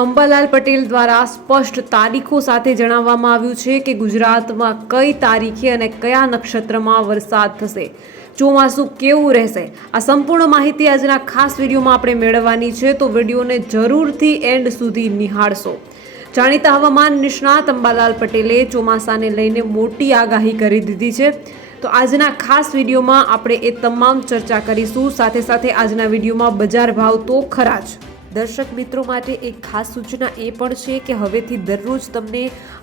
અંબાલાલ પટેલ દ્વારા સ્પષ્ટ તારીખો સાથે જણાવવામાં આવ્યું છે કે ગુજરાતમાં કઈ તારીખે અને કયા નક્ષત્રમાં વરસાદ થશે. ચોમાસું કેવું રહેશે? આ સંપૂર્ણ માહિતી આજના ખાસ વિડીયોમાં આપણે મેળવવાની છે, તો વિડીયોને જરૂરથી એન્ડ સુધી નિહાળશો. જાણીતા હવામાન નિષ્ણાત અંબાલાલ પટેલે ચોમાસાને લઈને મોટી આગાહી કરી દીધી છે. તો આજના ખાસ વિડીયોમાં આપણે એ તમામ ચર્ચા કરીશું. સાથે સાથે આજના વિડીયોમાં બજાર ભાવ તો ખરા જ. દર્શક મિત્રો માટે એક ખાસ સૂચના એ પણ છે કે હવેથી દરરોજ તમને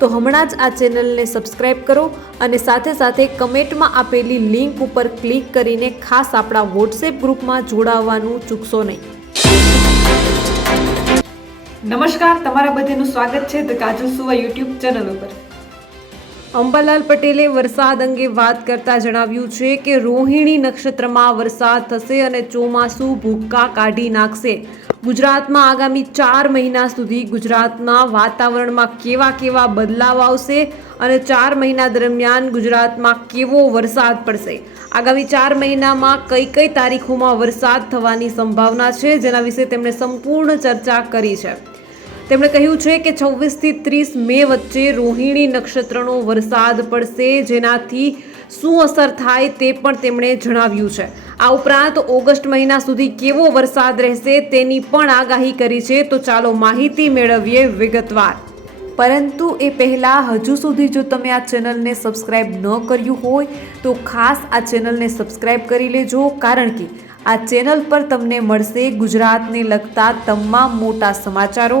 તો હમણાં જ આ ચેનલને સબસ્ક્રાઇબ કરો અને સાથે સાથે કમેન્ટમાં આપેલી લિંક ઉપર ક્લિક કરીને ખાસ આપણા વોટ્સએપ ગ્રુપમાં જોડાવવાનું ચૂકશો નહીં. નમસ્કાર તમારા બધાનું સ્વાગત છે ધ કાજલ સુવા યુટ્યુબ ચેનલ ઉપર. અંબાલાલ પટેલે વરસાદ અંગે વાત કરતા જણાવ્યું છે કે રોહિણી નક્ષત્રમાં વરસાદ થશે અને ચોમાસું ભૂક્કા કાઢી નાખશે. ગુજરાતમાં આગામી ચાર મહિના સુધી ગુજરાતના વાતાવરણમાં કેવા કેવા બદલાવ આવશે અને ચાર મહિના દરમિયાન ગુજરાતમાં કેવો વરસાદ પડશે? આગામી ચાર મહિનામાં કઈ કઈ તારીખોમાં વરસાદ થવાની સંભાવના છે? જેના વિશે તેમણે સંપૂર્ણ ચર્ચા કરી છે. તેમણે કહ્યું છે કે છવ્વીસથી ત્રીસ મે વચ્ચે રોહિણી નક્ષત્રનો વરસાદ પડશે, જેનાથી શું અસર થાય તે પણ તેમણે જણાવ્યું છે. આ ઉપરાંત ઓગસ્ટ મહિના સુધી કેવો વરસાદ રહેશે તેની પણ આગાહી કરી છે, તો ચાલો માહિતી મેળવીએ વિગતવાર. પરંતુ એ પહેલાં હજુ સુધી જો તમે આ ચેનલને સબસ્ક્રાઇબ ન કર્યું હોય, તો ખાસ આ ચેનલને સબસ્ક્રાઇબ કરી લેજો, કારણ કે આ ચેનલ પર તમને મળશે ગુજરાતને લગતા તમામ મોટા સમાચારો.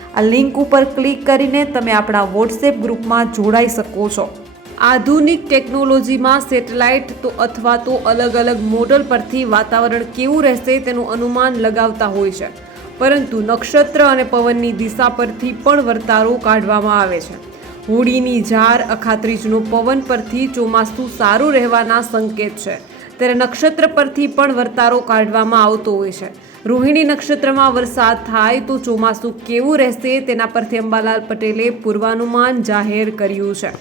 આ લિંક ઉપર ક્લિક કરીને તમે આપણા વોટ્સએપ ગ્રુપમાં જોડાઈ શકો છો. આધુનિક ટેકનોલોજીમાં સેટેલાઇટ તો અથવા તો અલગ અલગ મોડલ પરથી વાતાવરણ કેવું રહેશે તેનું અનુમાન લગાવતા હોય છે. પરંતુ નક્ષત્ર અને પવનની દિશા પરથી પણ વર્તારો કાઢવામાં આવે છે. હોળીની ઝાર અખાત્રીજનો પવન પરથી ચોમાસું સારું રહેવાના સંકેત છે. ત્યારે નક્ષત્ર પરથી પણ વર્તારો કાઢવામાં આવતો હોય છે. રોહિણી નક્ષત્રમાં વરસાદ થાય તો ચોમાસું કેવું રહેશે તેના પરથી અંબાલાલ પટેલે પૂર્વાનુમાન જાહેર કર્યું છે.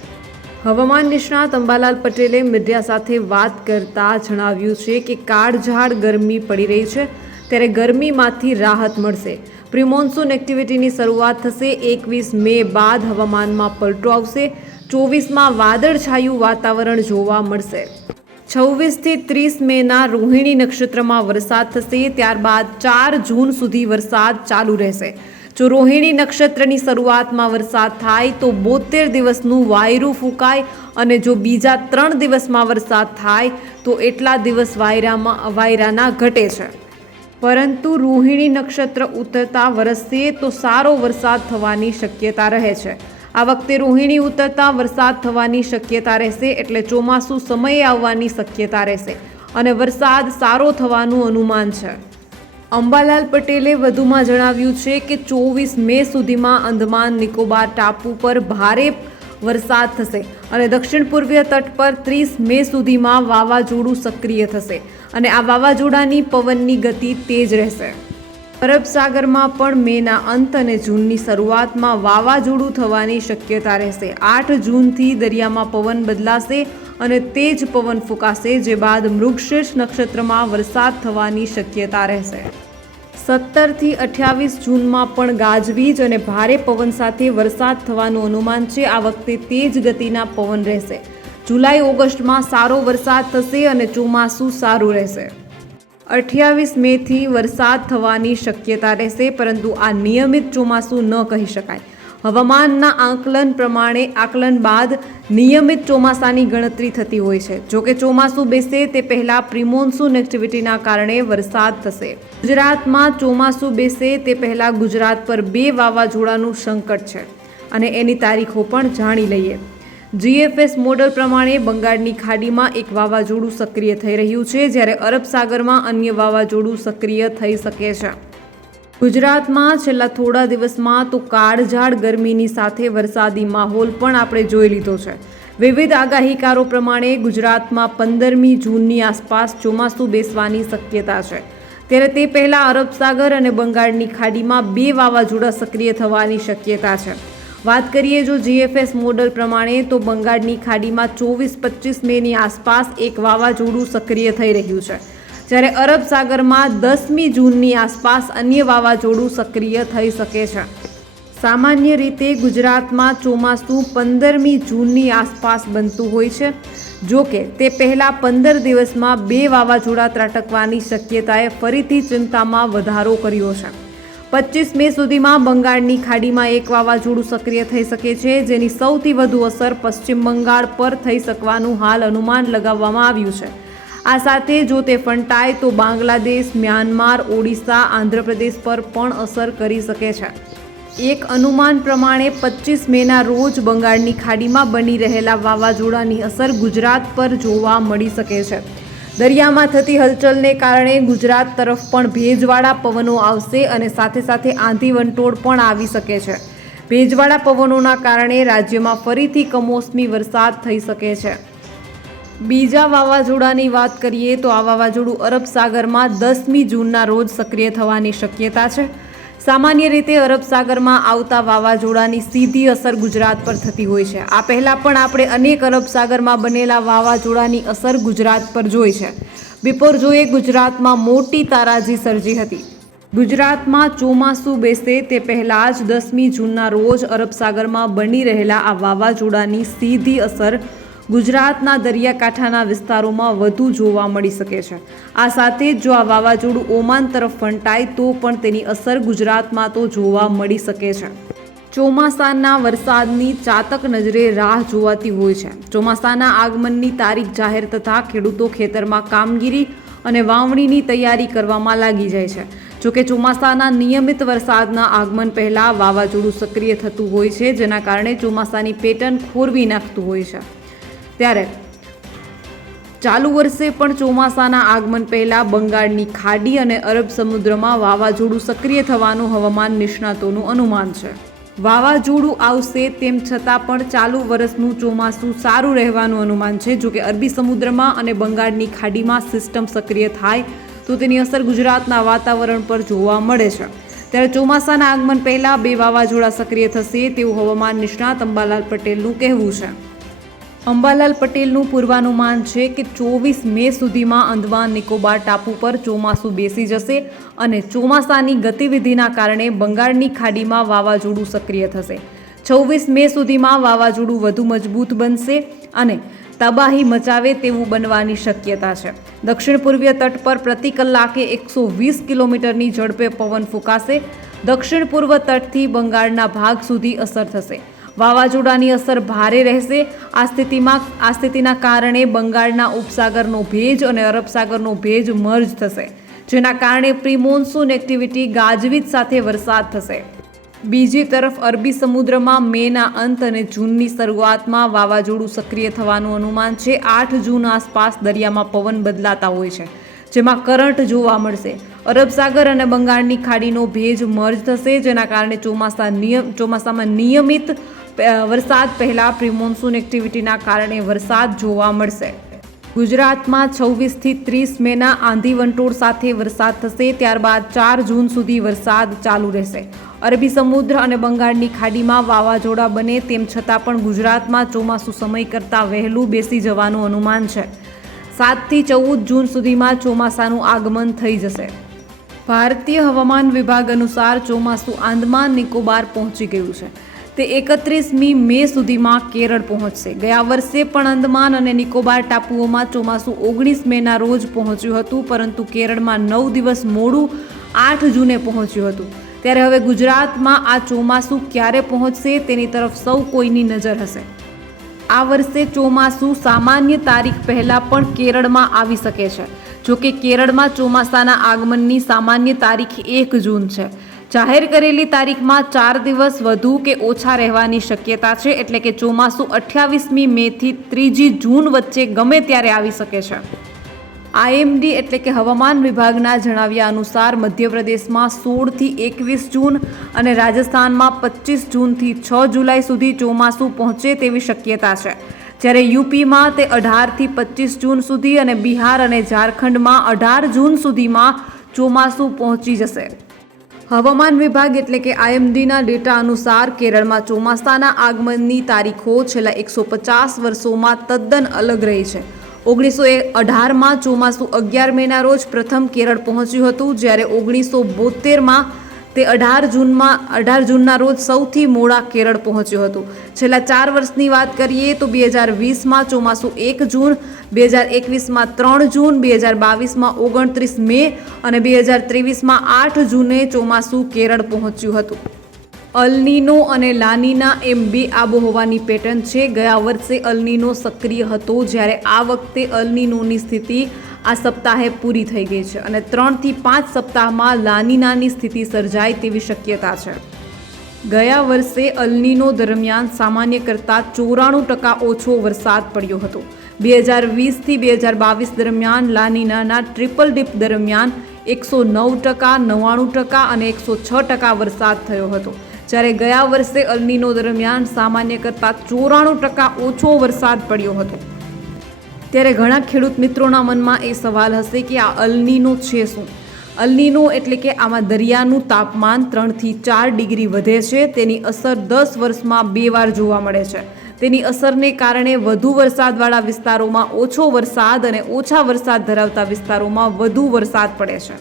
હવામાન નિષ્ણાત અંબાલાલ પટેલે મીડિયા સાથે વાત કરતા જણાવ્યું છે કે કાળઝાળ ગરમી પડી રહી છે, ત્યારે ગરમીમાંથી રાહત મળશે. પ્રિમોન્સૂન એક્ટિવિટીની શરૂઆત થશે એકવીસ મે બાદ હવામાનમાં પલટો આવશે. ચોવીસમાં વાદળછાયું વાતાવરણ જોવા મળશે. છવ્વીસથી ત્રીસ મેના રોહિણી નક્ષત્રમાં વરસાદ થશે, ત્યારબાદ ચાર જૂન સુધી વરસાદ ચાલુ રહેશે. જો રોહિણી નક્ષત્રની શરૂઆતમાં વરસાદ થાય, તો બોતેર દિવસનું વાયરું ફૂંકાય અને જો બીજા ત્રણ દિવસમાં વરસાદ થાય, તો એટલા દિવસ વાયરામાં વાયરાના ઘટે છે. પરંતુ રોહિણી નક્ષત્ર ઉતરતા વરસશે, તો સારો વરસાદ થવાની શક્યતા રહે છે. આ વખતે રોહિણી ઉતરતા વરસાદ થવાની શક્યતા રહેશે એટલે ચોમાસું સમયે આવવાની શક્યતા રહેશે અને વરસાદ સારો થવાનું અનુમાન છે. અંબાલાલ પટેલે વધુમાં જણાવ્યું છે કે ચોવીસ મે સુધીમાં અંદમાન નિકોબાર ટાપુ પર ભારે વરસાદ થશે અને દક્ષિણ પૂર્વીય તટ પર ત્રીસ મે સુધીમાં વાવાઝોડું સક્રિય થશે અને આ વાવાઝોડાની પવનની ગતિ તેજ રહેશે. અરબ સાગરમાં પણ મેના અંત અને જૂનની શરૂઆતમાં વાવાઝોડું થવાની શક્યતા રહેશે. આઠ જૂનથી દરિયામાં પવન બદલાશે અને તેજ પવન ફૂંકાશે, જે બાદ મૃગશીર્ષ નક્ષત્રમાં વરસાદ થવાની શક્યતા રહેશે. સત્તરથી અઠ્યાવીસ જૂનમાં પણ ગાજવીજ અને ભારે પવન સાથે વરસાદ થવાનું અનુમાન છે. આ વખતે તેજ ગતિના પવન રહેશે. જુલાઈ ઓગસ્ટમાં સારો વરસાદ થશે અને ચોમાસું સારું રહેશે. અઠ્યાવીસ મેથી વરસાદ થવાની શક્યતા રહેશે, પરંતુ આ નિયમિત ચોમાસું ન કહી શકાય. હવામાનના આંકલન પ્રમાણે આકલન બાદ નિયમિત ચોમાસાની ગણતરી થતી હોય છે. જોકે ચોમાસું બેસે તે પહેલા પ્રિમોન્સૂન એક્ટિવિટીના કારણે વરસાદ થશે. ગુજરાતમાં ચોમાસું બેસે તે પહેલા ગુજરાત પર બે વાવાઝોડાનું સંકટ છે. અને એની તારીખો પણ જાણી લઈએ. જીએફએસ મોડલ પ્રમાણે બંગાળની ખાડીમાં એક વાવાઝોડું સક્રિય થઈ રહ્યું છે, જ્યારે અરબ સાગરમાં અન્ય વાવાઝોડું સક્રિય થઈ શકે છે. ગુજરાતમાં છેલ્લા થોડા દિવસમાં તો કાળઝાળ ગરમીની સાથે વરસાદી માહોલ પણ આપણે જોઈ લીધો છે. વિવિધ આગાહીકારો પ્રમાણે ગુજરાતમાં પંદરમી જૂનની આસપાસ ચોમાસું બેસવાની શક્યતા છે. ત્યારે તે પહેલાં અરબ સાગર અને બંગાળની ખાડીમાં બે વાવાઝોડા સક્રિય થવાની શક્યતા છે. વાત કરીએ જો જીએફએસ મોડલ પ્રમાણે, તો બંગાળની ખાડીમાં ચોવીસ પચીસ મેની આસપાસ એક વાવાઝોડું સક્રિય થઈ રહ્યું છે. જ્યારે અરબ સાગરમાં દસમી જૂનની આસપાસ અન્ય વાવાઝોડું સક્રિય થઈ શકે છે. સામાન્ય રીતે ગુજરાતમાં ચોમાસું પંદરમી જૂનની આસપાસ બનતું હોય છે. જો કે તે પહેલાં પંદર દિવસમાં બે વાવાઝોડા ત્રાટકવાની શક્યતાએ ફરીથી ચિંતામાં વધારો કર્યો છે. પચીસ મે સુધીમાં બંગાળની ખાડીમાં એક વાવાઝોડું સક્રિય થઈ શકે છે, જેની સૌથી વધુ અસર પશ્ચિમ બંગાળ પર થઈ શકવાનું હાલ અનુમાન લગાવવામાં આવ્યું છે. આ સાથે જો તે ફંટાય, તો બાંગ્લાદેશ, મ્યાનમાર, ઓડિશા, આંધ્રપ્રદેશ પર પણ અસર કરી શકે છે. એક અનુમાન પ્રમાણે, પચીસ મેના રોજ બંગાળની ખાડીમાં બની રહેલા વાવાઝોડાની અસર ગુજરાત પર જોવા મળી શકે છે. દરિયામાં થતી હલચલને કારણે ગુજરાત તરફ પણ ભેજવાળા પવનો આવશે અને સાથે સાથે આંધી વંટોળ પણ આવી શકે છે. ભેજવાળા પવનોના કારણે રાજ્યમાં ફરીથી કમોસમી વરસાદ થઈ શકે છે. બીજા વાવાઝોડાની વાત કરીએ તો આ વાવાઝોડું અરબ સાગરમાં દસમી જૂનના રોજ સક્રિય થવાની શક્યતા છે. સામાન્ય રીતે અરબ સાગરમાં આવતા વાવાઝોડાની સીધી અસર ગુજરાત પર થતી હોય છે. આ પહેલાં પણ આપણે અનેક અરબ સાગરમાં બનેલા વાવાઝોડાની અસર ગુજરાત પર જોઈ છે. બિપોરજોએ ગુજરાતમાં મોટી તારાજી સર્જી હતી. ગુજરાતમાં ચોમાસું બેસે તે પહેલાં જ દસમી જૂનના રોજ અરબ સાગરમાં બની રહેલા આ વાવાઝોડાની સીધી અસર ગુજરાતના દરિયાકાંઠાના વિસ્તારોમાં વધુ જોવા મળી શકે છે. આ સાથે જ જો આ વાવાઝોડું ઓમાન તરફ ફંટાય, તો પણ તેની અસર ગુજરાતમાં તો જોવા મળી શકે છે. ચોમાસાના વરસાદની ચાતક નજરે રાહ જોવાતી હોય છે. ચોમાસાના આગમનની તારીખ જાહેર થતાં ખેડૂતો ખેતરમાં કામગીરી અને વાવણીની તૈયારી કરવામાં લાગી જાય છે. જોકે ચોમાસાના નિયમિત વરસાદના આગમન પહેલાં વાવાઝોડું સક્રિય થતું હોય છે, જેના કારણે ચોમાસાની પેટર્ન ખોરવી નાખતું હોય છે. ત્યારે ચાલુ વર્ષે પણ ચોમાસાના આગમન પહેલાં બંગાળની ખાડી અને અરબ સમુદ્રમાં વાવાઝોડું સક્રિય થવાનું હવામાન નિષ્ણાતોનું અનુમાન છે. વાવાઝોડું આવશે તેમ છતાં પણ ચાલુ વર્ષનું ચોમાસું સારું રહેવાનું અનુમાન છે. જોકે અરબી સમુદ્રમાં અને બંગાળની ખાડીમાં સિસ્ટમ સક્રિય થાય તો તેની અસર ગુજરાતના વાતાવરણ પર જોવા મળે છે. ત્યારે ચોમાસાના આગમન પહેલાં બે વાવાઝોડા સક્રિય થશે તેવું હવામાન નિષ્ણાત અંબાલાલ પટેલનું કહેવું છે. અંબાલાલ પટેલનું પૂર્વાનુમાન છે કે ચોવીસ મે સુધીમાં અંદમાન નિકોબાર ટાપુ પર ચોમાસું બેસી જશે અને ચોમાસાની ગતિવિધિના કારણે બંગાળની ખાડીમાં વાવાઝોડું સક્રિય થશે. છવ્વીસ મે સુધીમાં વાવાઝોડું વધુ મજબૂત બનશે અને તબાહી મચાવે તેવું બનવાની શક્યતા છે. દક્ષિણ પૂર્વીય તટ પર પ્રતિ કલાકે એકસો વીસ કિલોમીટરની ઝડપે પવન ફૂંકાશે. દક્ષિણ પૂર્વ તટથી બંગાળના ભાગ સુધી અસર થશે. વાવાઝોડાની અસર ભારે રહેશે. આ સ્થિતિમાં આ સ્થિતિના કારણે બંગાળના ઉપસાગરનો ભેજ અને અરબ સાગરનો ભેજ મર્જ થશે, જેના કારણે પ્રી મોન્સૂન એક્ટિવિટી ગાજવીજ સાથે વરસાદ થશે. બીજી તરફ, અરબી સમુદ્રમાં મેના અંત અને જૂનની શરૂઆતમાં વાવાઝોડું સક્રિય થવાનું અનુમાન છે. આઠ જૂન આસપાસ દરિયામાં પવન બદલાતા હોય છે, જેમાં કરંટ જોવા મળશે. અરબ સાગર અને બંગાળની ખાડીનો ભેજ મર્જ થશે, જેના કારણે ચોમાસા નિયમ ચોમાસામાં નિયમિત વરસાદ પહેલાં પ્રિમોન્સૂન એક્ટિવિટીના કારણે વરસાદ જોવા મળશે. ગુજરાતમાં છવ્વીસથી ત્રીસ મેના આંધી વંટોળ સાથે વરસાદ થશે, ત્યારબાદ ચાર જૂન સુધી વરસાદ ચાલુ રહેશે. અરબી સમુદ્ર અને બંગાળની ખાડીમાં વાવાઝોડા બને તેમ છતાં પણ ગુજરાતમાં ચોમાસું સમય કરતાં વહેલું બેસી જવાનું અનુમાન છે. સાતથી ચૌદ જૂન સુધીમાં ચોમાસાનું આગમન થઈ જશે. ભારતીય હવામાન વિભાગ અનુસાર ચોમાસું આંદમાન નિકોબાર પહોંચી ગયું છે. તે એકત્રીસમી મે સુધીમાં કેરળ પહોંચશે. ગયા વર્ષે પણ અંદમાન અને નિકોબાર ટાપુઓમાં ચોમાસું ઓગણીસ મેના રોજ પહોંચ્યું હતું, પરંતુ કેરળમાં નવ દિવસ મોડું આઠ જૂને પહોંચ્યું હતું. ત્યારે હવે ગુજરાતમાં આ ચોમાસું ક્યારે પહોંચશે તેની તરફ સૌ કોઈની નજર હશે. આ વર્ષે ચોમાસું સામાન્ય તારીખ પહેલાં પણ કેરળમાં આવી શકે છે જો કે કેરળમાં ચોમાસાના આગમનની સામાન્ય તારીખ એક જૂન છે. જાહેર કરેલી તારીખમાં ચાર દિવસ વધુ કે ઓછા રહેવાની શક્યતા છે, એટલે કે ચોમાસું અઠ્યાવીસમી મેથી ત્રીજી જૂન વચ્ચે ગમે ત્યારે આવી શકે છે. આઈએમડી એટલે કે હવામાન વિભાગના જણાવ્યા અનુસાર મધ્યપ્રદેશમાં સોળથી એકવીસ જૂન અને રાજસ્થાનમાં પચીસ જૂનથી છ જુલાઈ સુધી ચોમાસું પહોંચે તેવી શક્યતા છે. જ્યારે યુપીમાં તે અઢારથી પચીસ જૂન સુધી અને બિહાર અને ઝારખંડમાં અઢાર જૂન સુધીમાં ચોમાસું પહોંચી જશે. હવામાન વિભાગ એટલે કે આઈએમડીના ડેટા અનુસાર કેરળમાં ચોમાસાના આગમનની તારીખો છેલ્લા એકસો પચાસ વર્ષોમાં તદ્દન અલગ રહી છે. ઓગણીસો અઢારમાં ચોમાસું અગિયાર મેના રોજ પ્રથમ કેરળ પહોંચ્યું હતું, જ્યારે ઓગણીસો બોતેરમાં તે અઢાર જૂનમાં, અઢાર જૂનના રોજ સૌથી મોડા કેરળ પહોંચ્યું હતું. છેલ્લા ચાર વર્ષની વાત કરીએ તો બે હજાર વીસમાં ચોમાસું એક જૂન, બે હજાર એકવીસમાં ત્રણ જૂન, બે હજાર બાવીસમાં ઓગણત્રીસ મે અને બે હજાર ત્રેવીસમાં આઠ જૂને ચોમાસું કેરળ પહોંચ્યું હતું. અલનીનો અને લાનીના એમ બે આબોહવાની પેટર્ન છે. ગયા વર્ષે અલનીનો સક્રિય હતો. જ્યારે આ વખતે અલનીનોની સ્થિતિ આ સપ્તાહે પૂરી થઈ ગઈ છે અને ત્રણથી પાંચ સપ્તાહમાં લાનીનાની સ્થિતિ સર્જાય તેવી શક્યતા છે. ગયા વર્ષે અલનીનો દરમિયાન સામાન્ય કરતાં ચોરાણું ટકા ઓછો વરસાદ પડ્યો હતો. બે હજાર વીસથી બે હજાર બાવીસ દરમિયાન લાનીનાના ટ્રિપલ ડીપ દરમિયાન એકસો નવ ટકા, નવ્વાણું ટકા અને એકસો છ ટકા વરસાદ થયો હતો. જ્યારે ગયા વર્ષે અલનીનો દરમિયાન સામાન્ય કરતાં ચોરાણું ટકા ઓછો વરસાદ પડ્યો હતો. ત્યારે ઘણા ખેડૂત મિત્રોના મનમાં એ સવાલ હશે કે આ અલનીનો છે શું? અલનીનો એટલે કે આમાં દરિયાનું તાપમાન ત્રણથી ચાર ડિગ્રી વધે છે, તેની અસર દસ વર્ષમાં બે વાર જોવા મળે છે. તેની અસરને કારણે વધુ વરસાદવાળા વિસ્તારોમાં ઓછો વરસાદ અને ઓછા વરસાદ ધરાવતા વિસ્તારોમાં વધુ વરસાદ પડે છે.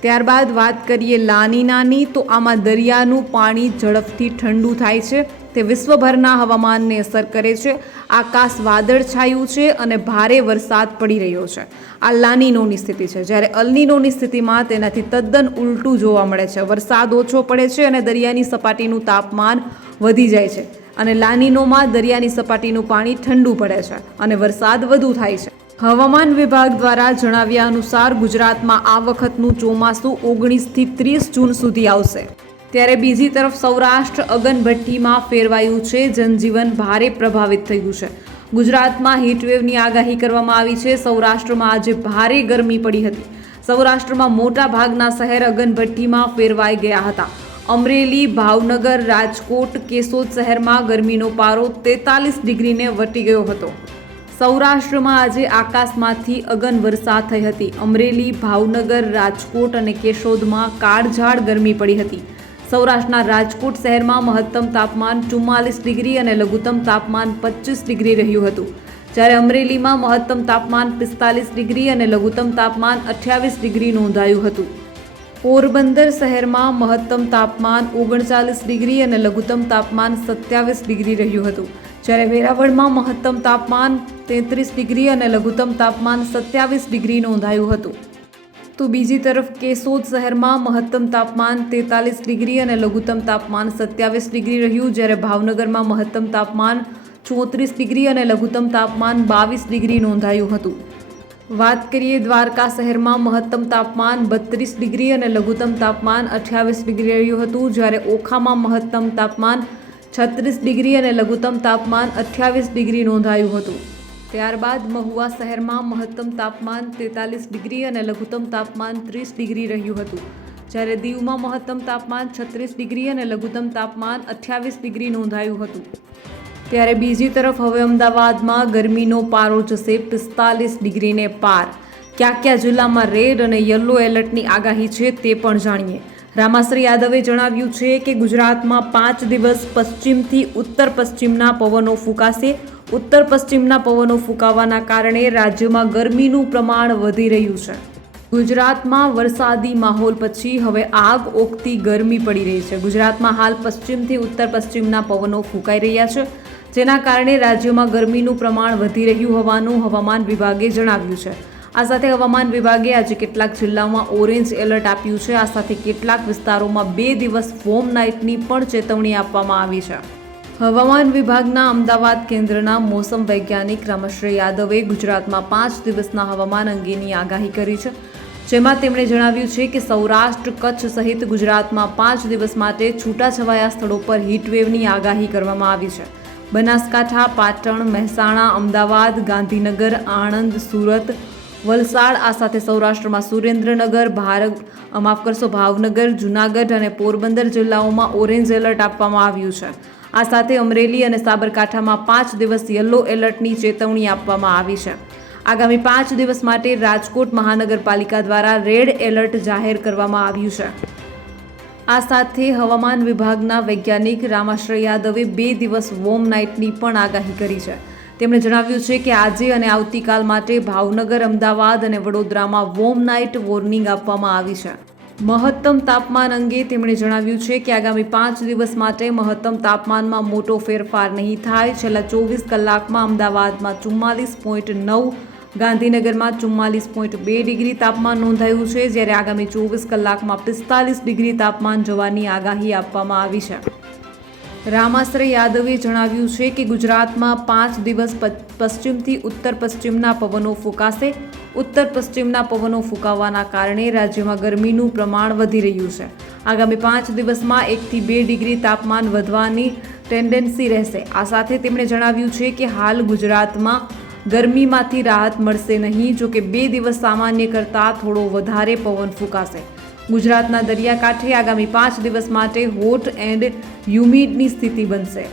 ત્યારબાદ વાત કરીએ લાનીનાની તો આમાં દરિયાનું પાણી ઝડપથી ઠંડુ થાય છે. તે વિશ્વભરના હવામાનને અસર કરે છે. આકાશ વાદળછાયું છે અને ભારે વરસાદ પડી રહ્યો છે. આ લાનીનોની સ્થિતિ છે. જ્યારે અલનીનોની સ્થિતિમાં તેનાથી તદ્દન ઉલટું જોવા મળે છે. વરસાદ ઓછો પડે છે અને દરિયાની સપાટીનું તાપમાન વધી જાય છે અને લાનીનોમાં દરિયાની સપાટીનું પાણી ઠંડુ પડે છે અને વરસાદ વધુ થાય છે. હવામાન વિભાગ દ્વારા જણાવ્યા અનુસાર ગુજરાતમાં આ વખતનું ચોમાસું ઓગણીસથી ત્રીસ જૂન સુધી આવશે. ત્યારે બીજી તરફ સૌરાષ્ટ્ર અગનભઠ્ઠીમાં ફેરવાયું છે. જનજીવન ભારે પ્રભાવિત થયું છે. ગુજરાતમાં હીટવેવની આગાહી કરવામાં આવી છે. સૌરાષ્ટ્રમાં આજે ભારે ગરમી પડી હતી. સૌરાષ્ટ્રમાં મોટા ભાગના શહેર અગનભઠ્ઠીમાં ફેરવાઈ ગયા હતા. અમરેલી, ભાવનગર, રાજકોટ, કેશોદ શહેરમાં ગરમીનો પારો તેતાલીસ ડિગ્રીને વટી ગયો હતો. સૌરાષ્ટ્રમાં આજે આકાશમાંથી અગન વરસાદ થઈ હતી. અમરેલી, ભાવનગર, રાજકોટ અને કેશોદમાં કાળઝાળ ગરમી પડી હતી. સૌરાષ્ટ્રના રાજકોટ શહેરમાં મહત્તમ તાપમાન ચુમ્માલીસ ડિગ્રી અને લઘુત્તમ તાપમાન પચીસ ડિગ્રી રહ્યું હતું. જ્યારે અમરેલીમાં મહત્તમ તાપમાન પિસ્તાલીસ ડિગ્રી અને લઘુત્તમ તાપમાન અઠ્યાવીસ ડિગ્રી નોંધાયું હતું. પોરબંદર શહેરમાં મહત્તમ તાપમાન ઓગણચાલીસ ડિગ્રી અને લઘુત્તમ તાપમાન સત્યાવીસ ડિગ્રી રહ્યું હતું. જ્યારે વેરાવળમાં મહત્તમ તાપમાન તેત્રીસ ડિગ્રી અને લઘુત્તમ તાપમાન સત્યાવીસ ડિગ્રી નોંધાયું હતું. તો બીજી તરફ કેશોદ શહેરમાં મહત્તમ તાપમાન તેતાલીસ ડિગ્રી અને લઘુત્તમ તાપમાન સત્યાવીસ ડિગ્રી રહ્યું, જ્યારે ભાવનગરમાં મહત્તમ તાપમાન ચોત્રીસ ડિગ્રી અને લઘુત્તમ તાપમાન બાવીસ ડિગ્રી નોંધાયું હતું. વાત કરીએ દ્વારકા શહેરમાં મહત્તમ તાપમાન બત્રીસ ડિગ્રી અને લઘુત્તમ તાપમાન અઠ્યાવીસ ડિગ્રી રહ્યું હતું, જ્યારે ઓખામાં મહત્તમ તાપમાન છત્રીસ ડિગ્રી અને લઘુત્તમ તાપમાન અઠ્યાવીસ ડિગ્રી નોંધાયું હતું. ત્યારબાદ મહુવા શહેરમાં મહત્તમ તાપમાન તેતાલીસ ડિગ્રી અને લઘુત્તમ તાપમાન ત્રીસ ડિગ્રી રહ્યું હતું. જ્યારે દીવમાં મહત્તમ તાપમાન છત્રીસ ડિગ્રી અને લઘુત્તમ તાપમાન અઠ્યાવીસ ડિગ્રી નોંધાયું હતું. ત્યારે બીજી તરફ હવે અમદાવાદમાં ગરમીનો પારો જશે પિસ્તાલીસ ડિગ્રીને પાર. કયા કયા જિલ્લામાં રેડ અને યલો એલર્ટની આગાહી છે તે પણ જાણીએ. રામાશ્રી યાદવે જણાવ્યું છે કે ગુજરાતમાં પાંચ દિવસ પશ્ચિમથી ઉત્તર પશ્ચિમના પવનો ફૂંકાશે. ઉત્તર પશ્ચિમના પવનો ફૂંકાવાના કારણે રાજ્યમાં ગરમીનું પ્રમાણ વધી રહ્યું છે. ગુજરાતમાં વરસાદી માહોલ પછી હવે આગ ઓકતી ગરમી પડી રહી છે. ગુજરાતમાં હાલ પશ્ચિમથી ઉત્તર પશ્ચિમના પવનો ફૂંકાઈ રહ્યા છે, જેના કારણે રાજ્યમાં ગરમીનું પ્રમાણ વધી રહ્યું હોવાનું હવામાન વિભાગે જણાવ્યું છે. આ સાથે હવામાન વિભાગે આજે કેટલાક જિલ્લાઓમાં ઓરેન્જ એલર્ટ આપ્યું છે. આ સાથે કેટલાક વિસ્તારોમાં બે દિવસ ફોમ નાઇટની પણ ચેતવણી આપવામાં આવી છે. હવામાન વિભાગના અમદાવાદ કેન્દ્રના મોસમ વૈજ્ઞાનિક રમશ્રી યાદવે ગુજરાતમાં પાંચ દિવસના હવામાન અંગેની આગાહી કરી છે. જેમાં તેમણે જણાવ્યું છે કે સૌરાષ્ટ્ર, કચ્છ સહિત ગુજરાતમાં પાંચ દિવસ માટે છૂટાછવાયા સ્થળો પર હીટવેવની આગાહી કરવામાં આવી છે. બનાસકાંઠા, પાટણ, મહેસાણા, અમદાવાદ, ગાંધીનગર, આણંદ, સુરત, વલસાડ, આ સાથે સૌરાષ્ટ્રમાં સુરેન્દ્રનગર, ભારત માફ કરશો, ભાવનગર, જુનાગઢ અને પોરબંદર જિલ્લાઓમાં ઓરેન્જ એલર્ટ આપવામાં આવ્યું છે. આ સાથે અમરેલી અને સાબરકાંઠામાં પાંચ દિવસ યલો એલર્ટની ચેતવણી આપવામાં આવી છે. આગામી પાંચ દિવસ માટે રાજકોટ મહાનગરપાલિકા દ્વારા રેડ એલર્ટ જાહેર કરવામાં આવ્યું છે. આ સાથે હવામાન વિભાગના વૈજ્ઞાનિક રામાશ્રય યાદવે બે દિવસ વોમ નાઇટની પણ આગાહી કરી છે. તેમણે જણાવ્યું છે કે આજે અને આવતીકાલ માટે ભાવનગર, અમદાવાદ અને વડોદરામાં વોમ નાઇટ વોર્નિંગ આપવામાં આવી છે. મહત્તમ તાપમાન અંગે તેમણે જણાવ્યું છે કે આગામી પાંચ દિવસ માટે મહત્તમ તાપમાનમાં મોટો ફેરફાર નહીં થાય. છેલ્લા ચોવીસ કલાકમાં અમદાવાદમાં ચુમ્માલીસ પોઈન્ટ નવ, ગાંધીનગરમાં ચુમ્માલીસ પોઈન્ટ બે ડિગ્રી તાપમાન નોંધાયું છે. જ્યારે આગામી ચોવીસ કલાકમાં પિસ્તાલીસ ડિગ્રી તાપમાન જવાની આગાહી આપવામાં આવી છે. રામાશ્રય યાદવે જણાવ્યું છે કે ગુજરાતમાં પાંચ દિવસ પશ્ચિમથી ઉત્તર પશ્ચિમના પવનો ફૂંકાશે. ઉત્તર પશ્ચિમના પવનો ફૂંકાવાના કારણે રાજ્યમાં ગરમીનું પ્રમાણ વધી રહ્યું છે. આગામી પાંચ દિવસમાં એકથી બે ડિગ્રી તાપમાન વધવાની ટેન્ડન્સી રહેશે. આ સાથે તેમણે જણાવ્યું છે કે હાલ ગુજરાતમાં ગરમીમાંથી રાહત મળશે નહીં, જો કે બે દિવસ સામાન્ય કરતાં થોડો વધારે પવન ફૂંકાશે. ગુજરાતના દરિયાકાંઠે આગામી પાંચ દિવસ માટે હોટ એન્ડ હ્યુમિડની સ્થિતિ બનશે.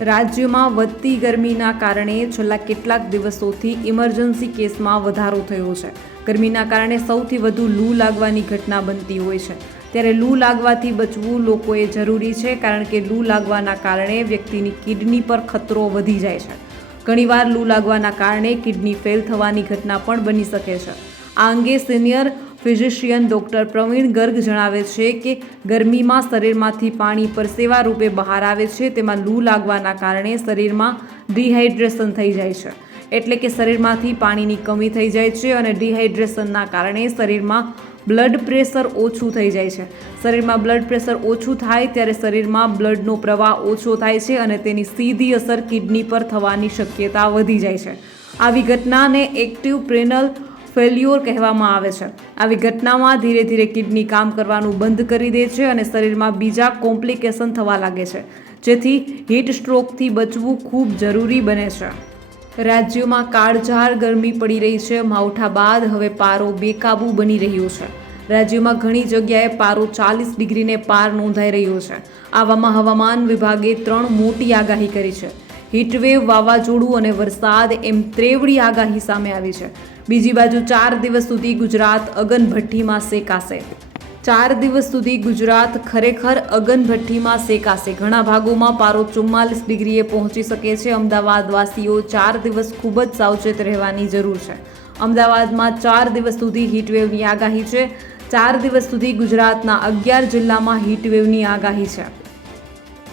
રાજ્યમાં વધતી ગરમીના કારણે છેલ્લા કેટલાક દિવસોથી ઇમરજન્સી કેસમાં વધારો થયો છે. ગરમીના કારણે સૌથી વધુ લૂ લાગવાની ઘટના બનતી હોય છે. ત્યારે લૂ લાગવાથી બચવું લોકોએ જરૂરી છે કારણ કે લૂ લાગવાના કારણે વ્યક્તિની કિડની પર ખતરો વધી જાય છે. ઘણીવાર લૂ લાગવાના કારણે કિડની ફેલ થવાની ઘટના પણ બની શકે છે. આ અંગે senior physician doctor Pravin Garg જણાવે છે કે ગરમીમાં શરીરમાંથી પાણી પરસેવા રૂપે બહાર આવે છે, તેમાં લૂ લાગવાના કારણે શરીરમાં ડિહાઇડ્રેશન થઈ જાય છે. એટલે કે શરીરમાંથી પાણીની કમી થઈ જાય છે અને ડિહાઇડ્રેશનના કારણે શરીરમાં બ્લડ પ્રેશર ઓછું થઈ જાય છે. શરીરમાં બ્લડ પ્રેશર ઓછું થાય ત્યારે શરીરમાં બ્લડનો પ્રવાહ ઓછો થાય છે અને તેની સીધી અસર કિડની પર થવાની શક્યતા વધી જાય છે. આવી ઘટનાને એક્ટિવ પ્રેનલ ફેલ્યોર કહેવામાં આવે છે. આવી ઘટનામાં ધીરે ધીરે કિડની કામ કરવાનું બંધ કરી દે છે અને શરીરમાં બીજા કોમ્પ્લિકેશન થવા લાગે છે, જેથી હીટ સ્ટ્રોકથી બચવું ખૂબ જરૂરી બને છે. રાજ્યમાં કાળઝાળ ગરમી પડી રહી છે, માવઠા બાદ હવે પારો બેકાબૂ બની રહ્યો છે. રાજ્યમાં ઘણી જગ્યાએ પારો ચાલીસ ડિગ્રીને પાર નોંધાઈ રહ્યો છે. આવામાં હવામાન વિભાગે ત્રણ મોટી આગાહી કરી છે. હીટવેવ વાવાઝોડું અને વરસાદ એમ ત્રેવડી આગાહી સામે આવી છે. બીજી બાજુ ચાર દિવસ સુધી ગુજરાત અગનભઠ્ઠીમાં શેકાશે. ચાર દિવસ સુધી ગુજરાત ખરેખર અગનભઠ્ઠીમાં શેકાશે. ઘણા ભાગોમાં પારો ચુમ્માલીસ ડિગ્રીએ પહોંચી શકે છે. અમદાવાદવાસીઓ ચાર દિવસ ખૂબ જ સાવચેત રહેવાની જરૂર છે. અમદાવાદમાં ચાર દિવસ સુધી હીટવેવની આગાહી છે. ચાર દિવસ સુધી ગુજરાતના અગિયાર જિલ્લામાં હીટવેવની આગાહી છે.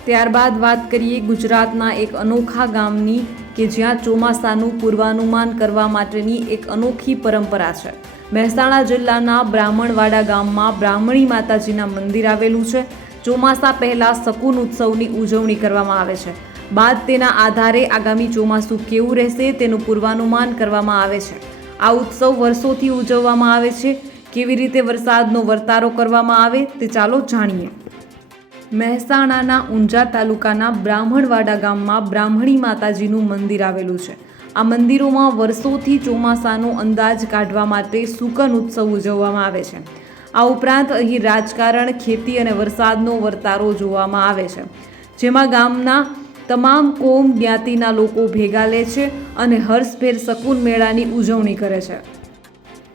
ત્યારબાદ વાત કરીએ ગુજરાતના એક અનોખા ગામની કે જ્યાં ચોમાસાનું પૂર્વાનુમાન કરવા માટેની એક અનોખી પરંપરા છે. મહેસાણા જિલ્લાના બ્રાહ્મણવાડા ગામમાં બ્રાહ્મણી માતાજીના મંદિર આવેલું છે. ચોમાસા પહેલાં શકુન ઉત્સવની ઉજવણી કરવામાં આવે છે. બાદ તેના આધારે આગામી ચોમાસું કેવું રહેશે તેનું પૂર્વાનુમાન કરવામાં આવે છે. આ ઉત્સવ વર્ષોથી ઉજવવામાં આવે છે. કેવી રીતે વરસાદનો વર્તારો કરવામાં આવે તે ચાલો જાણીએ. મહેસાણાના ઊંઝા તાલુકાના બ્રાહ્મણવાડા ગામમાં બ્રાહ્મણી માતાજીનું મંદિર આવેલું છે. આ મંદિરોમાં વર્ષોથી ચોમાસાનો અંદાજ કાઢવા માટે સુકન ઉત્સવ ઉજવવામાં આવે છે. આ ઉપરાંત અહીં રાજકારણ, ખેતી અને વરસાદનો વર્તારો જોવામાં આવે છે. જેમાં ગામના તમામ કોમ જ્ઞાતિના લોકો ભેગા લે છે અને હર્ષભેર શકુન મેળાની ઉજવણી કરે છે.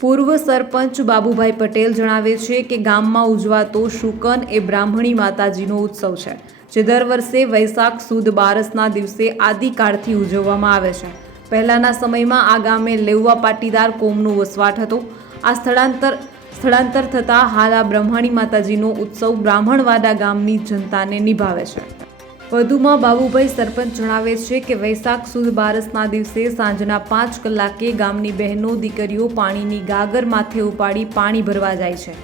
પૂર્વ સરપંચ બાબુભાઈ પટેલ જણાવે છે કે ગામમાં ઉજવાતો શુકન એ બ્રાહ્મણી માતાજીનો ઉત્સવ છે, જે દર વર્ષે વૈશાખ સુદ બારસના દિવસે આદિકાળથી ઉજવવામાં આવે છે. પહેલાંના સમયમાં આ ગામે લેવવા પાટીદાર કોમનો વસવાટ હતો. આ સ્થળાંતર સ્થળાંતર થતાં હાલ આ બ્રહ્માણી માતાજીનો ઉત્સવ બ્રાહ્મણવાડા ગામની જનતાને નિભાવે છે. વધુમાં બાબુભાઈ સરપંચ જણાવે છે કે વૈશાખ સુદ બારસના દિવસે સાંજના પાંચ કલાકે ગામની બહેનો, દીકરીઓ પાણીની ગાગર માથે ઉપાડી પાણી ભરવા જાય છે,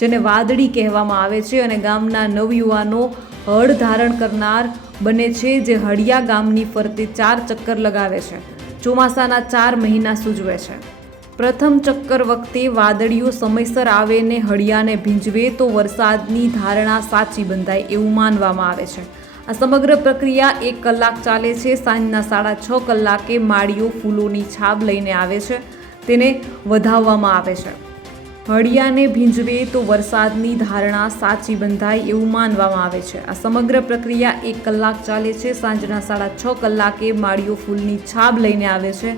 જેને વાદળી કહેવામાં આવે છે અને ગામના નવયુવાનો હળ ધારણ કરનાર બને છે જે હળિયા ગામની ફરતે ચાર ચક્કર લગાવે છે, ચોમાસાના ચાર મહિના સૂજવે છે. પ્રથમ ચક્કર વખતે વાદળીઓ સમયસર આવે ને હળિયાને ભીંજવે તો વરસાદની ધારણા સાચી બંધાય એવું માનવામાં આવે છે. આ સમગ્ર પ્રક્રિયા એક કલાક ચાલે છે. સાંજના સાડા છ કલાકે માળીઓ ફૂલોની છાબ લઈને આવે છે. તેને વધાવવામાં આવે છે. હળિયાને ભીંજવે તો વરસાદની ધારણા સાચી બંધાય એવું માનવામાં આવે છે. આ સમગ્ર પ્રક્રિયા એક કલાક ચાલે છે. સાંજના સાડા છ કલાકે માળીઓ ફૂલની છાબ લઈને આવે છે.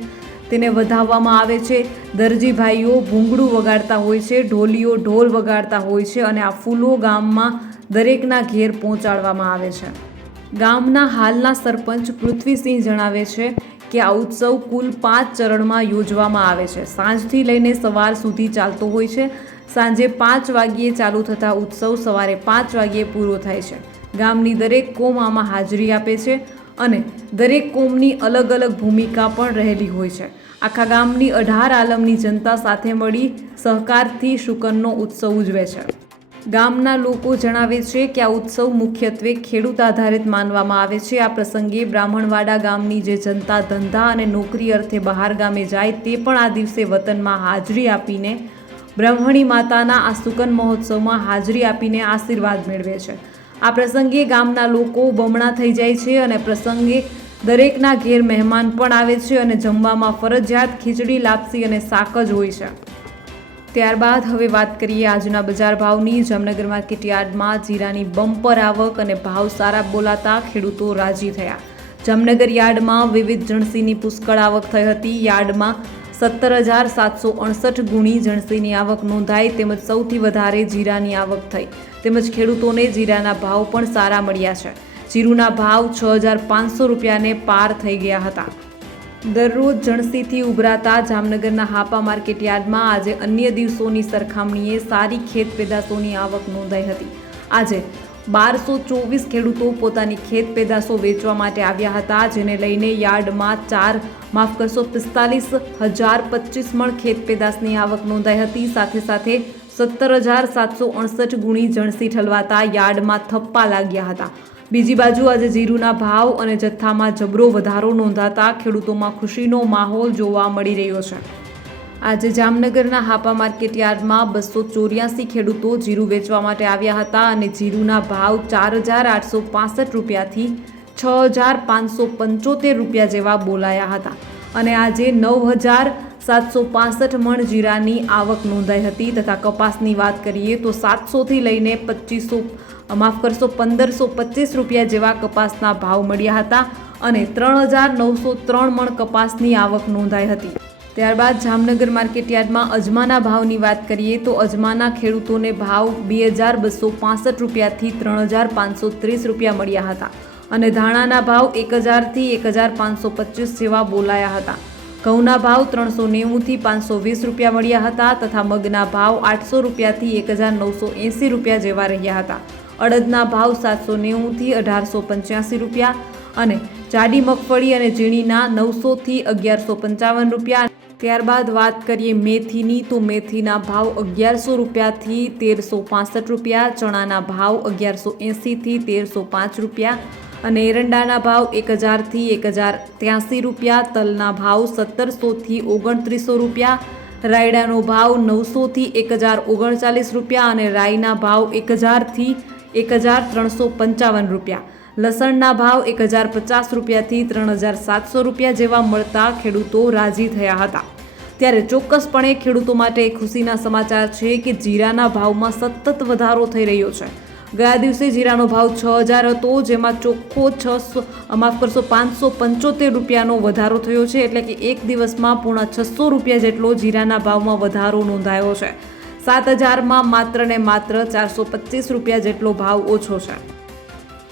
તેને વધાવવામાં આવે છે. દરજીભાઈઓ ભૂંગળું વગાડતા હોય છે, ઢોલીઓ ઢોલ વગાડતા હોય છે અને આ ફૂલો ગામમાં દરેકના ઘેર પહોંચાડવામાં આવે છે. ગામના હાલના સરપંચ પૃથ્વીસિંહ જણાવે છે કે આ ઉત્સવ કુલ પાંચ ચરણમાં યોજવામાં આવે છે. સાંજથી લઈને સવાર સુધી ચાલતો હોય છે. સાંજે પાંચ વાગ્યે ચાલુ થતા ઉત્સવ સવારે પાંચ વાગ્યે પૂરો થાય છે. ગામની દરેક કોમ આમાં હાજરી આપે છે અને દરેક કોમની અલગ અલગ ભૂમિકા પણ રહેલી હોય છે. આખા ગામની અઢાર આલમની જનતા સાથે મળી સહકારથી શુકનનો ઉત્સવ ઉજવે છે. ગામના લોકો જણાવે છે કે આ ઉત્સવ મુખ્યત્વે ખેડૂત આધારિત માનવામાં આવે છે. આ પ્રસંગે બ્રાહ્મણવાડા ગામની જે જનતા ધંધા અને નોકરી અર્થે બહાર ગામે જાય તે પણ આ દિવસે વતનમાં હાજરી આપીને બ્રહ્મણી માતાના આ સુકન મહોત્સવમાં હાજરી આપીને આશીર્વાદ મેળવે છે. આ પ્રસંગે ગામના લોકો બમણા થઈ જાય છે અને પ્રસંગે દરેકના ઘેર મહેમાન પણ આવે છે અને જમવામાં ફરજિયાત ખીચડી, લાપસી અને શાક જ હોય છે. ત્યારબાદ હવે વાત કરીએ આજના બજાર ભાવની. જામનગર માર્કેટ યાર્ડમાં જીરાની બમ્પર આવક અને ભાવ સારા બોલાતા ખેડૂતો રાજી થયા. જામનગર યાર્ડમાં વિવિધ જણસીની પુષ્કળ આવક થઈ હતી. યાર્ડમાં સત્તર હજાર સાતસો અડસઠ ગુણી જણસીની આવક નોંધાઈ તેમજ સૌથી વધારે જીરાની આવક થઈ. તેમજ ખેડૂતોને જીરાના ભાવ પણ સારા મળ્યા છે. જીરુના ભાવ છ હજાર પાંચસો રૂપિયાને પાર થઈ ગયા હતા. દરરોજ જણસીથી ઉભરાતા જામનગરના હાપા માર્કેટ યાર્ડમાં આજે અન્ય દિવસોની સરખામણીએ સારી ખેત પેદાશોની આવક નોંધાઈ હતી. આજે બારસો ચોવીસ ખેડૂતો પોતાની ખેત પેદાશો વેચવા માટે આવ્યા હતા, જેને લઈને યાર્ડમાં ચાર માફ કરશો, પિસ્તાલીસ હજાર પચીસ મણ ખેત પેદાશની આવક નોંધાઈ હતી. સાથે સાથે સત્તર હજાર સાતસો અડસઠ ગુણી જણસી ઠલવાતા યાર્ડમાં થપ્પા લાગ્યા હતા. બીજી બાજુ આજે જીરુના ભાવ અને જથ્થામાં જબરો વધારો નોંધાતા ખેડૂતોમાં ખુશીનો માહોલ જોવા મળી રહ્યો છે. આજે જામનગરના હાપા માર્કેટ યાર્ડમાં બસો ચોર્યાસી ખેડૂતો જીરું વેચવા માટે આવ્યા હતા અને જીરુના ભાવ ચાર હજાર આઠસો પાસઠ રૂપિયાથી છ હજાર પાંચસો પંચોતેર રૂપિયા જેવા બોલાયા હતા. અને આજે નવ હજાર સાતસો પાસઠ મણ જીરાની આવક નોંધાઈ હતી. તથા કપાસની વાત કરીએ તો સાતસોથી લઈને પચીસો માફ કરશો, પંદરસો પચીસ રૂપિયા જેવા કપાસના ભાવ મળ્યા હતા અને ત્રણ હજાર નવસો ત્રણ મણ કપાસની આવક નોંધાઈ હતી. ત્યારબાદ જામનગર માર્કેટ યાર્ડમાં અજમાના ભાવની વાત કરીએ તો અજમાના ખેડૂતોને ભાવ બે હજાર બસો પાસઠ રૂપિયાથી ત્રણ હજાર પાંચસો ત્રીસ રૂપિયા મળ્યા હતા અને ધાણાના ભાવ એક હજારથી એક હજાર પાંચસો પચીસ જેવા બોલાયા હતા. ઘઉંના ભાવ ત્રણસો નેવુંથી પાંચસો વીસ રૂપિયા મળ્યા હતા તથા મગના ભાવ આઠસો રૂપિયાથી એક હજાર નવસો એંસી રૂપિયા જેવા રહ્યા હતા. અડદના ભાવ સાતસો નેવુંથી અઢારસો પંચ્યાસી રૂપિયા અને જાડી મગફળી અને ઝીણીના નવસોથી અગિયારસો પંચાવન રૂપિયા. ત્યારબાદ વાત કરીએ મેથીની, તો મેથીના ભાવ અગિયારસો રૂપિયાથી તેરસો પાસઠ રૂપિયા, ચણાના ભાવ અગિયારસો એંસીથી તેરસો પાંચ રૂપિયા અને એરંડાના ભાવ એક હજારથી એક હજાર ત્યાંસી રૂપિયા, તલના ભાવ સત્તરસોથી ઓગણત્રીસો રૂપિયા, રાયડાનો ભાવ નવસોથી એક હજાર ઓગણચાલીસ રૂપિયા અને રાઈના ભાવ એક હજારથી એક હજાર ત્રણસો પંચાવન રૂપિયા. લસણના ભાવ એક હજાર પચાસ રૂપિયાથી ત્રણ હજાર સાતસો રૂપિયા જેવા મળતા ખેડૂતો રાજી થયા હતા. ત્યારે ચોક્કસપણે ખેડૂતો માટે ખુશીના સમાચાર છે કે જીરાના ભાવમાં સતત વધારો થઈ રહ્યો છે. ગયા દિવસે જીરાનો ભાવ છ હજાર હતો, જેમાં ચોખ્ખો છસો, માફ કરશો, પાંચસો પંચોતેર રૂપિયાનો વધારો થયો છે, એટલે કે એક દિવસમાં પૂર્ણ છસો રૂપિયા જેટલો જીરાના ભાવમાં વધારો નોંધાયો છે. સાત હજારમાં માત્ર ને માત્ર ચારસો પચીસ રૂપિયા જેટલો ભાવ ઓછો છે.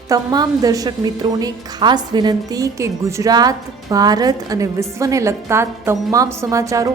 તમામ દર્શક મિત્રોને ખાસ વિનંતી કે ગુજરાત, ભારત અને વિશ્વને લગતા તમામ સમાચારો